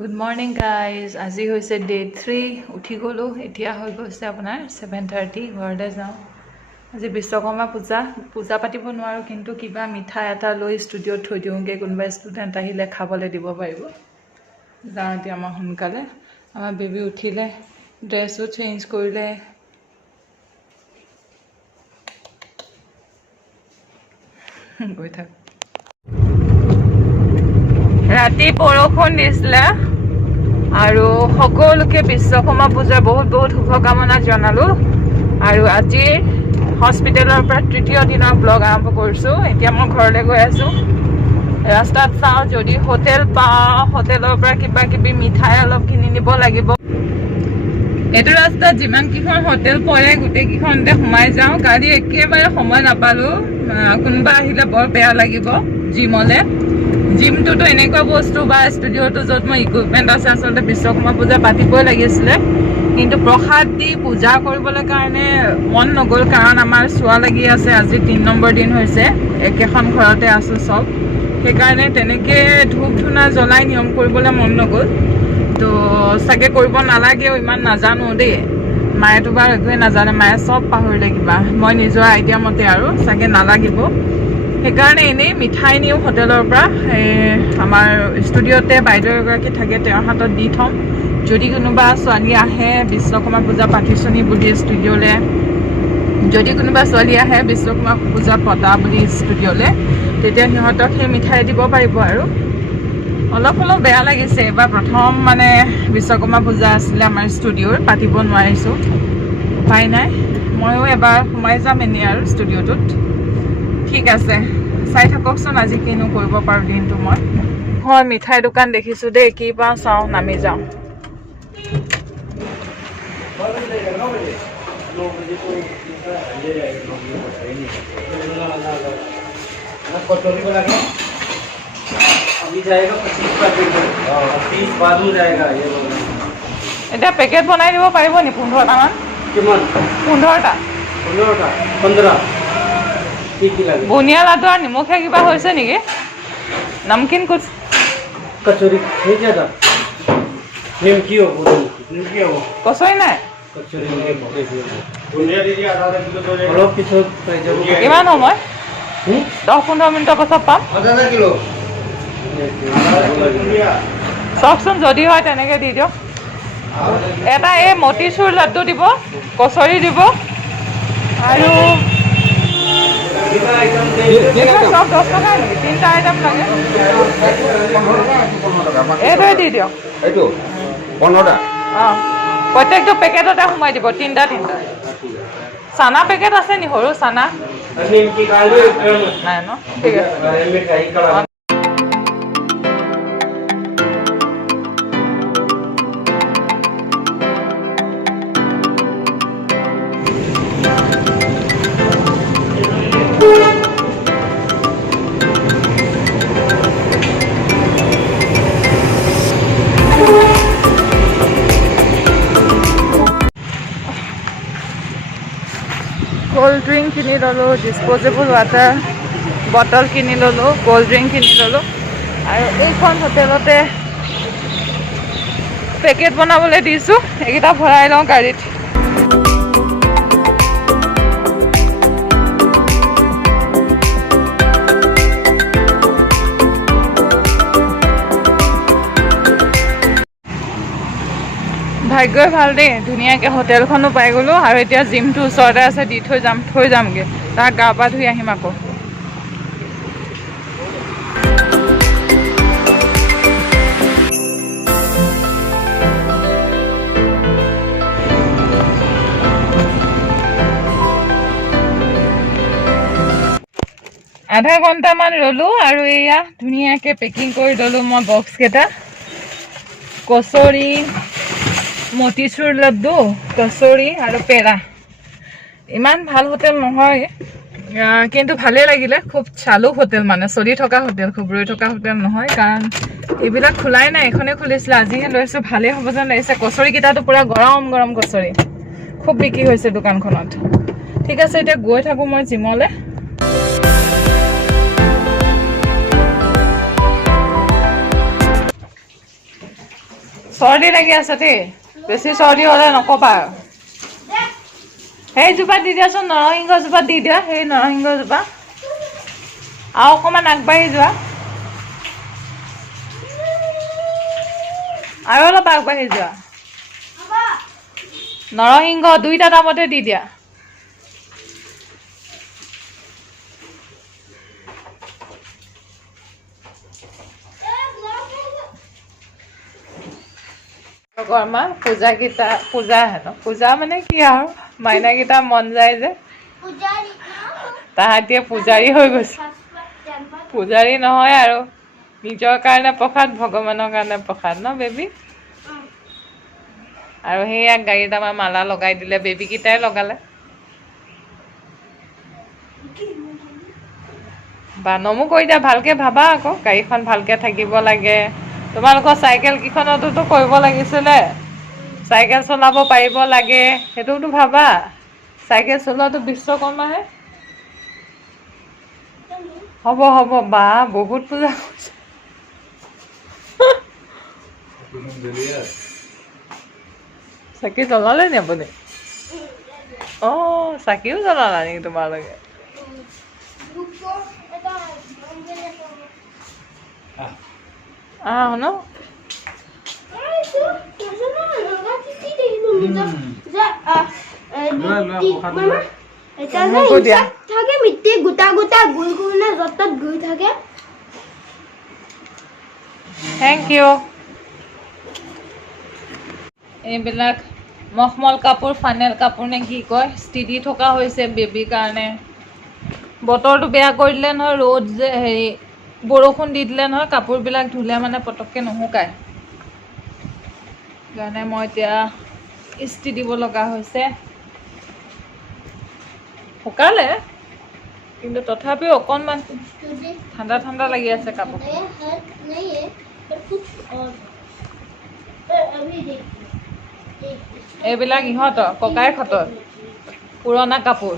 Good morning guys আজি হৈছে day three উঠি গ'লোঁ এতিয়া হৈ গৈছে আপোনাৰ ছেভেন থাৰ্টি ঘৰলৈ যাওঁ আজি বিশ্বকৰ্মা পূজা পূজা পাতিব নোৱাৰোঁ কিন্তু কিবা মিঠাই এটা লৈ ষ্টুডিঅ'ত থৈ দিওঁগৈ কোনোবা ষ্টুডেণ্ট আহিলে খাবলৈ দিব পাৰিব যাওঁ এতিয়া আমাৰ সোনকালে আমাৰ বেবী উঠিলে ড্ৰেছো চেঞ্জ কৰিলে গৈ থাক ৰাতি বৰষুণ দিছিলে আৰু সকলোকে বিশ্বকৰ্মা পূজাৰ বহুত বহুত শুভকামনা জনালোঁ। আৰু আজিৰ হস্পিটেলৰ পৰা তৃতীয় দিনৰ ব্লগ আৰম্ভ কৰিছোঁ। এতিয়া মই ঘৰলৈ গৈ আছোঁ। ৰাস্তাত চাওঁ যদি হোটেল পাওঁ, হোটেলৰ পৰা কিবা কিবি মিঠাই অলপ কিনি নিব লাগিব। এইটো ৰাস্তাত যিমানকেইখন হোটেল পৰে গোটেইকেইখনতে সোমাই যাওঁ। গাড়ী একেবাৰে সময় নাপালোঁ। কোনোবা আহিলে বৰ বেয়া লাগিব, জিমলৈ। জিমটোতো এনেকুৱা বস্তু বা ষ্টুডিঅ'টো য'ত মই ইকুইপমেণ্ট আছে আচলতে বিশ্বকৰ্মা পূজা পাতিবই লাগিছিলে। কিন্তু প্ৰসাদ দি পূজা কৰিবলৈ কাৰণে মন নগ'ল কাৰণ আমাৰ চোৱা লাগি আছে আজি তিনি নম্বৰ দিন হৈছে একেখন ঘৰতে আছোঁ চব। সেইকাৰণে তেনেকৈ ধূপ ধূনা জ্বলাই নিয়ম কৰিবলৈ মন নগ'ল। তো চাগে কৰিব নালাগেও ইমান নাজানো দেই। মায়েতো বাৰু একোৱে নাজানে মায়ে চব পাহৰিলে কিবা। মই নিজৰ আইডিয়া মতে আৰু চাগে নালাগিব। সেইকাৰণে এনেই মিঠাই নিওঁ হোটেলৰ পৰা। আমাৰ ষ্টুডিঅ'তে বাইদেউ এগৰাকী থাকে তেওঁৰ হাতত দি থ'ম। যদি কোনোবা ছোৱালী আহে বিশ্বকৰ্মা পূজা পাতিছোঁ নি বুলি ষ্টুডিঅ'লৈ। যদি কোনোবা ছোৱালী আহে বিশ্বকৰ্মা পূজা পতা বুলি ষ্টুডিঅ'লৈ তেতিয়া সিহঁতক সেই মিঠাই দিব পাৰিব আৰু। অলপ অলপ বেয়া লাগিছে। এইবাৰ প্ৰথম মানে বিশ্বকৰ্মা পূজা আছিলে আমাৰ ষ্টুডিঅ'ৰ পাতিব নোৱাৰিছোঁ। উপায় নাই। ময়ো এবাৰ সোমাই যাম এনেই আৰু ষ্টুডিঅ'টোত। ঠিক আছে। চাই থাককচোন আজি কিনো কৰিব পাৰোঁ দিনটো মই। হয় মিঠাই দোকান দেখিছোঁ দেই কি পাওঁ চাওঁ নামি যাওঁ। এতিয়া পেকেট বনাই দিব পাৰিব নি পোন্ধৰটামান? কিমান? পোন্ধৰটা। পোন্ধৰটা পোন্ধৰ বুনিয়া লাডু আৰু নিমখে কিবা হৈছে নেকি? নামকিন কুচ কচুৰি নিমকি হ'ব নিমকি। হ'ব। কচৰি নাই কিমান সময়? দহ পোন্ধৰ মিনিটৰ পাছত পাম। চাওকচোন যদি হয় তেনেকৈ দি দিয়ক। এটা এই মতিচুৰ লাড্ডু দিব কচৰি দিব। আৰু সব দশ টাকা আইটেম লাগে? দি দিয়ক অঁ প্ৰত্যেকটো পেকেটতে সোমাই দিব তিনিটা তিনিটা। চানা পেকেট আছে নি সৰু চানা? নাই ন ঠিক আছে। ক'ল্ড ড্ৰিংক কিনি ল'লোঁ ডিছপ'জেবল ৱাটাৰ বটল কিনি ল'লোঁ কোল্ড ড্ৰিংক কিনি ল'লোঁ। আৰু এইখন হোটেলতে পেকেট বনাবলৈ দিছোঁ, এইকেইটা ভৰাই লওঁ গাড়ীত। ভাগ্যই ভাল দেই। ধুনীয়াকৈ হোটেলখনো পাই গ'লোঁ আৰু এতিয়া জিমটো ওচৰতে আছে দি থৈ যাম থৈ যামগৈ। তাক গা পা ধুই আহিম আকৌ। আধা ঘণ্টামান ৰ'লোঁ আৰু এয়া ধুনীয়াকৈ পেকিং কৰি ল'লোঁ মই বক্সকেইটা কচৰি মটিচুৰ লাড্ডু কচৰি আৰু পেৰা। ইমান ভালো হোটেল নহয়। কিন্তু ভালেই লাগিলে। খুব চালু হোটেল মানে চলি থকা হোটেল, খুব ৰৈ থকা হোটেল নহয়, কাৰণ এইবিলাক খোলাই নাই এখনে খুলিছিলে। আজিহে লৈছোঁ, ভালেই হ'ব যেন লাগিছে। কচৰিকেইটাতো পূৰা গৰম গৰম কচৰি। খুব বিক্ৰী হৈছে দোকানখনত। ঠিক আছে, এতিয়া গৈ থাকোঁ মই জিমলৈ। চৰ্দি লাগি আছে দেই বেছি চৰ্দি হ'লে নক'বা। আৰু সেইজোপা দি দিয়াচোন নৰসিংহজোপা দি দিয়া, সেই নৰসিংহজোপা আৰু অকণমান আগবাঢ়ি যোৱা। আৰু অলপ আগবাঢ়ি যোৱা। নৰসিংহ দুইটা দামতে দি দিয়া। কৰ্মা পূজাকেইটা পূজা হেনো পূজা মানে কি আৰু? মাইনাকেইটা মন যায় যে। তাহাঁতিয়ে পূজাৰী হৈ গৈছে। পূজাৰী নহয় আৰু। নিজৰ কাৰণে প্ৰসাদ ভগৱানৰ কাৰণে প্ৰসাদ ন বেবী? আৰু সেয়া গাড়ীত আমাৰ মালা লগাই দিলে বেবীকেইটাই লগালে। বানমো কৈ দিয়া ভালকে ভাবা আকৌ গাড়ীখন ভালকে থাকিব লাগে। তোমালোকৰ চাইকেল কেইখনতোতো কৰিব লাগিছিলে। চাইকেল চলাব পাৰিব লাগে সেইটোতো ভাবা। চাইকেল চলোৱাটো বিশ্বকৰ্মাহে। হ'ব হ'ব, বা, বহুত পূজা চাকি জ্বলালে নি আপুনি? অঁ, চাকিও জ্বলালা নেকি তোমালোকে? মোকো থাকে মিট্টি গোটা গোটা গুল গুল য'ত ত'ত গৈ থাকে থেংক ইউ এইবিলাক মখমল কাপোৰ ফানেল কাপোৰ নে কি কয় স্থিতি থকা হৈছে বেবীৰ কাৰণে বতৰটো বেয়া কৰি দিলে নহয় ৰ'দ যে হেৰি বৰষুণ দি দিলে নহয় কাপোৰবিলাক ধুলে মানে পটককৈ নুশুকায়। সেইকাৰণে মই এতিয়া ইস্তি দিব লগা হৈছে। শুকালে কিন্তু তথাপিও অকণমান ঠাণ্ডা ঠাণ্ডা লাগি আছে কাপোৰ। এইবিলাক ইহঁতৰ ককায়েকহঁতৰ পুৰণা কাপোৰ।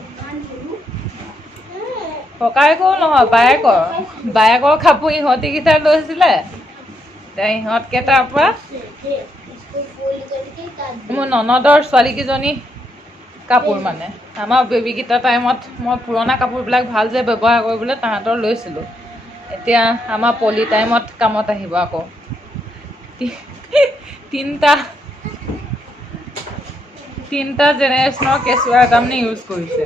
ককায়েকো নহয় বায়েকৰ। বায়েকৰ কাপোৰ ইহঁতি কেইটা লৈছিলে। ইহঁত কেইটাৰ পৰা মোৰ ননদৰ ছোৱালীকেইজনী কাপোৰ মানে। আমাৰ বেবীকেইটা টাইমত মই পুৰণা কাপোৰবিলাক ভাল যে ব্যৱহাৰ কৰিবলৈ তাহাঁতৰ লৈছিলোঁ। এতিয়া আমাৰ পলি টাইমত কামত আহিব আকৌ। তিনিটা তিনিটা জেনেৰেশ্যনৰ কেঁচুৱাৰ তাৰমানে ইউজ কৰিছে।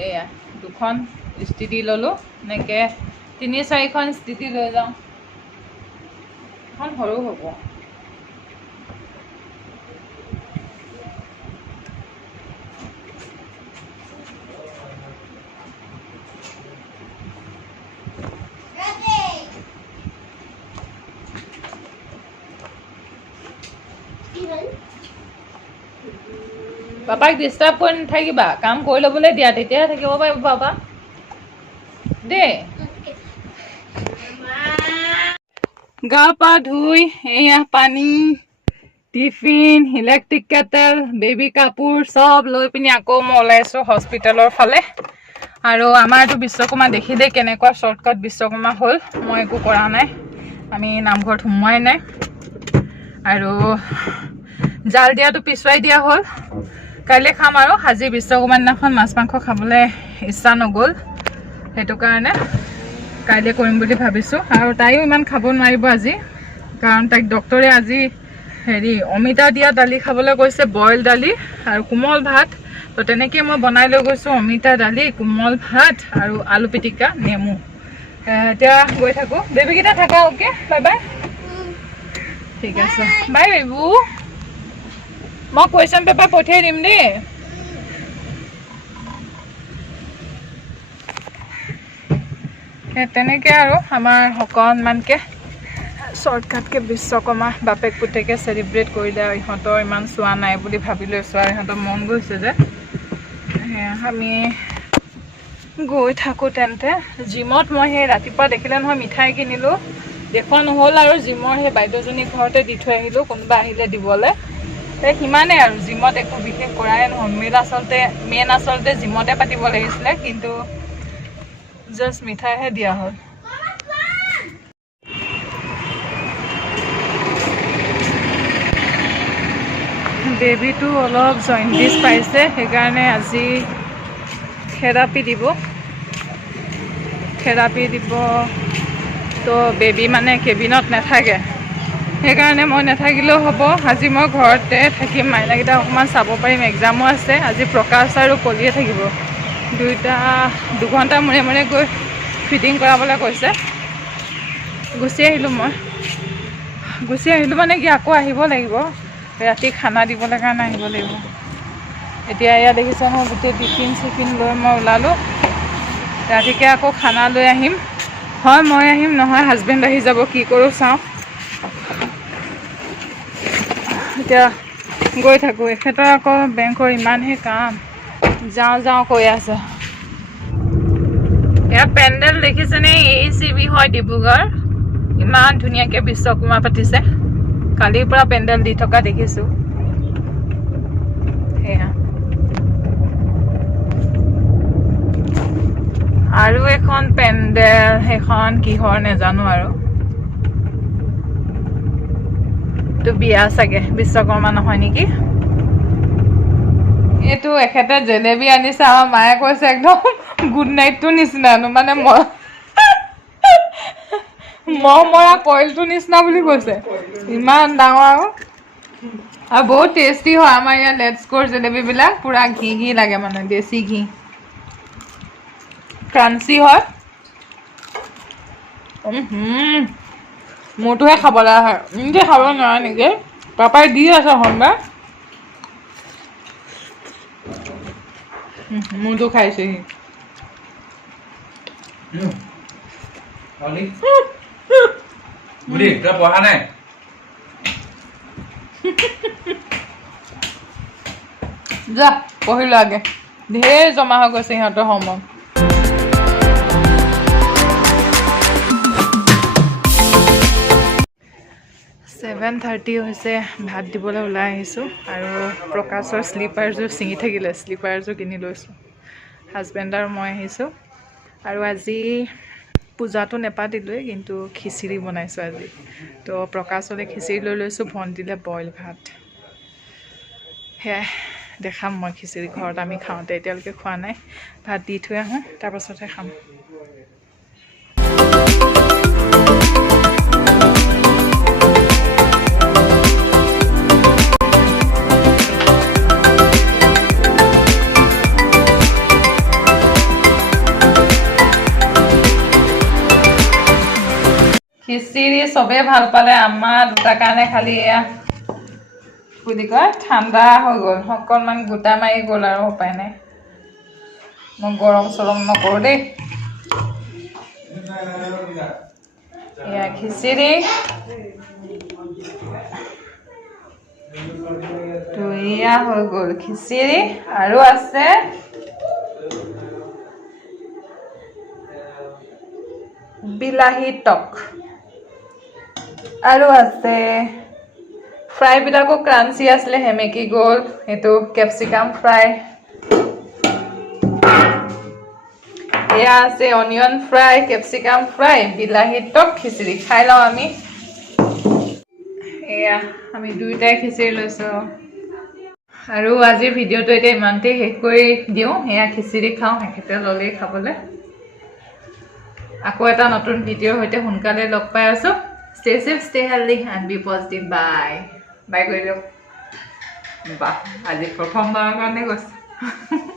এয়া দুখন স্থিতি ল'লোঁ এনেকৈ তিনি চাৰিখন স্থিতি লৈ যাওঁ। এখন সৰু হ'ব। পাপাক ডিষ্টাৰ্ব কৰি নাথাকিবা। কাম কৰি ল'বলৈ দিয়া তেতিয়াহে থাকিব পাৰিব পাপা। দেই। গা পা ধুই এয়া পানী টিফিন ইলেক্ট্ৰিক কেটেল বেবী কাপোৰ চব লৈ পিনি আকৌ মই ওলাইছোঁ হস্পিটেলৰ ফালে। আৰু আমাৰতো বিশ্বকৰ্মা দেখিলেই কেনেকুৱা শ্বৰ্টকাট বিশ্বকৰ্মা হ'ল মই একো কৰা নাই। আমি নামঘৰত সোমোৱাই নাই। আৰু জাল দিয়াটো পিছুৱাই দিয়া হ'ল। কাইলৈ খাম আৰু। আজি বিশ্বকৰ্মা দিনাখন মাছ মাংস খাবলৈ ইচ্ছা নগ'ল। সেইটো কাৰণে কাইলৈ কৰিম বুলি ভাবিছোঁ। আৰু তাইও ইমান খাব নোৱাৰিব আজি। কাৰণ তাইক ডক্তৰে আজি হেৰি অমিতা দিয়া দালি খাবলৈ কৈছে, বইল দালি আৰু কোমল ভাত। তো তেনেকৈ মই বনাই লৈ গৈছোঁ অমিতা দালি, কোমল ভাত আৰু আলু পিটিকা, নেমু। এতিয়া গৈ থাকোঁ। বেবীকেইটা থাকা, অ'কে? Bye bye. ঠিক আছে। বাই, বেবু। মই কুৱেশ্যন পেপাৰ পঠিয়াই দিম দেই। তেনেকৈ আৰু আমাৰ অকণমানকৈ শ্বৰ্টকাটকৈ বিশ্বকৰ্মা বাপেক পুতেকে চেলিব্ৰেট কৰিলে আৰু ইহঁতৰ ইমান চোৱা নাই বুলি ভাবি লৈছোঁ আৰু ইহঁতৰ মন গৈছে যে। আমি গৈ থাকোঁ তেন্তে। জিমত মই সেই ৰাতিপুৱা দেখিলে নহয় মিঠাই কিনিলোঁ। দেখুওৱা নহ'ল আৰু জিমৰ সেই বাইদেউজনী ঘৰতে দি থৈ আহিলোঁ কোনোবা আহিলে দিবলৈ। সিমানেই আৰু জিমত একো বিশেষ কৰাই নহয়। মেইন আচলতে মেইন আচলতে জিমতে পাতিব লাগিছিলে কিন্তু জাষ্ট মিঠাইহে দিয়া হ'ল। বেবীটো অলপ জইণ্টিচ পাইছে সেইকাৰণে আজি থেৰাপি দিব। থেৰাপি দিব তো বেবী মানে কেবিনত নাথাকে। সেইকাৰণে মই নাথাকিলেও হ'ব। আজি মই ঘৰতে থাকিম। মাইনাকেইটা অকণমান চাব পাৰিম। এক্সামো আছে। আজি প্ৰকাশ আৰু কলিয়ে থাকিব। দুইটা দুঘণ্টা মূৰে মূৰে গৈ ফিটিং কৰাবলৈ কৈছে। গুচি আহিলোঁ মই। গুচি আহিলোঁ মানে কি আকৌ আহিব লাগিব। ৰাতি খানা দিবলৈ কাৰণে আহিব লাগিব। এতিয়া এয়া দেখিছে নহয় গোটেই টিফিন চিফিন লৈ মই ওলালোঁ। ৰাতিকৈ আকৌ খানা লৈ আহিম। হয় মই আহিম। নহয় হাজবেণ্ড আহি যাব। কি কৰোঁ চাওঁ। এতিয়া গৈ থাকোঁ। এখেতৰ আকৌ বেংকৰ ইমানহে কাম। যাওঁ যাওঁ কৈ আছে। এয়া পেণ্ডেল দেখিছেনে? এই চি বি হয় ডিব্ৰুগড়। ইমান ধুনীয়াকৈ বিশ্বকৰ্মা পাতিছে। কালিৰ পৰা পেণ্ডেল দি থকা দেখিছোঁ। সেয়া। আৰু এখন পেণ্ডেল সেইখন কিহৰ নেজানো আৰু। এইটো বিয়া চাগে, বিশ্বকৰ্মা নহয় নেকি? এইটো এখেতে জেলেবি আনিছে, আমাৰ মায়ে কৈছে একদম গুড নাইটটোৰ নিচিনানো মানে মই মহ মৰা কইলটোৰ নিচিনা বুলি কৈছে। ইমান ডাঙৰ আৰু। বহুত টেষ্টি হয় আমাৰ ইয়াত লেটছ স্ক'ৰ জেলেবিবিলাক, পূৰা ঘি ঘি লাগে মানে দেশী ঘি। ক্ৰাঞ্চি হয়। মোৰটোহে খাবলৈ আহে এনেকৈ খাব নোৱাৰা নেকি? পাপাই দি আছে সোমবাৰ মোৰটো খাইছেহি। অলি বুঢ়ী তই পঢ়া নাই? যা পঢ়ি লোৱাগে ঢেৰ জমা হৈ গৈছে সিহঁতৰ হোমৱৰ্ক ছেভেন থাৰ্টি হৈছে ভাত দিবলৈ ওলাই আহিছোঁ আৰু প্ৰকাশৰ শ্লিপাৰযোৰ ছিঙি থাকিলে শ্লিপাৰযোৰ কিনি লৈছোঁ। হাজবেণ্ড আৰু মই আহিছোঁ আৰু আজি পূজাটো নেপাতিলোৱেই কিন্তু খিচিৰি বনাইছোঁ আজি। তো প্ৰকাশলৈ খিচিৰি লৈ লৈছোঁ ভণ্টিলে বইল ভাত। সেয়াই দেখাম মই খিচিৰি ঘৰত আমি খাওঁতে। এতিয়ালৈকে খোৱা নাই ভাত দি থৈ আহোঁ তাৰপাছতহে খাম। খিচিৰি চবেই ভাল পালে আমাৰ দুটাৰ কাৰণে খালি এয়া বুলি কয় ঠাণ্ডা হৈ গ'ল অকণমান গোটা মাৰি গ'ল আৰু উপায় নাই। মই গৰম চৰম নকৰোঁ দেই। এয়া খিচিৰি এয়া হৈ গ'ল খিচিৰি আৰু আছে। বিলাহী টক। আৰু আছে। ফ্ৰাইবিলাকো ক্ৰাঞ্চি আছিলে, সেমেকি গ'ল। এইটো কেপচিকাম ফ্ৰাই এয়া আছে অনিয়ন ফ্ৰাই কেপচিকাম ফ্ৰাই বিলাহী টক খিচিৰি। খাই লওঁ আমি। এয়া, আমি দুয়োটাই খিচিৰি লৈছোঁ। আৰু আজিৰ ভিডিঅ'টো এতিয়া ইমানতে শেষ কৰি দিওঁ। এয়া খিচিৰি খাওঁ, এখেতে ল'লেই খাবলৈ। আকৌ এটা নতুন ভিডিঅ'ৰ সৈতে সোনকালে লগ পাই আছোঁ। stay safe stay healthy and be positive. Bye. Bye good Bye. bah adi perform banget nih guys.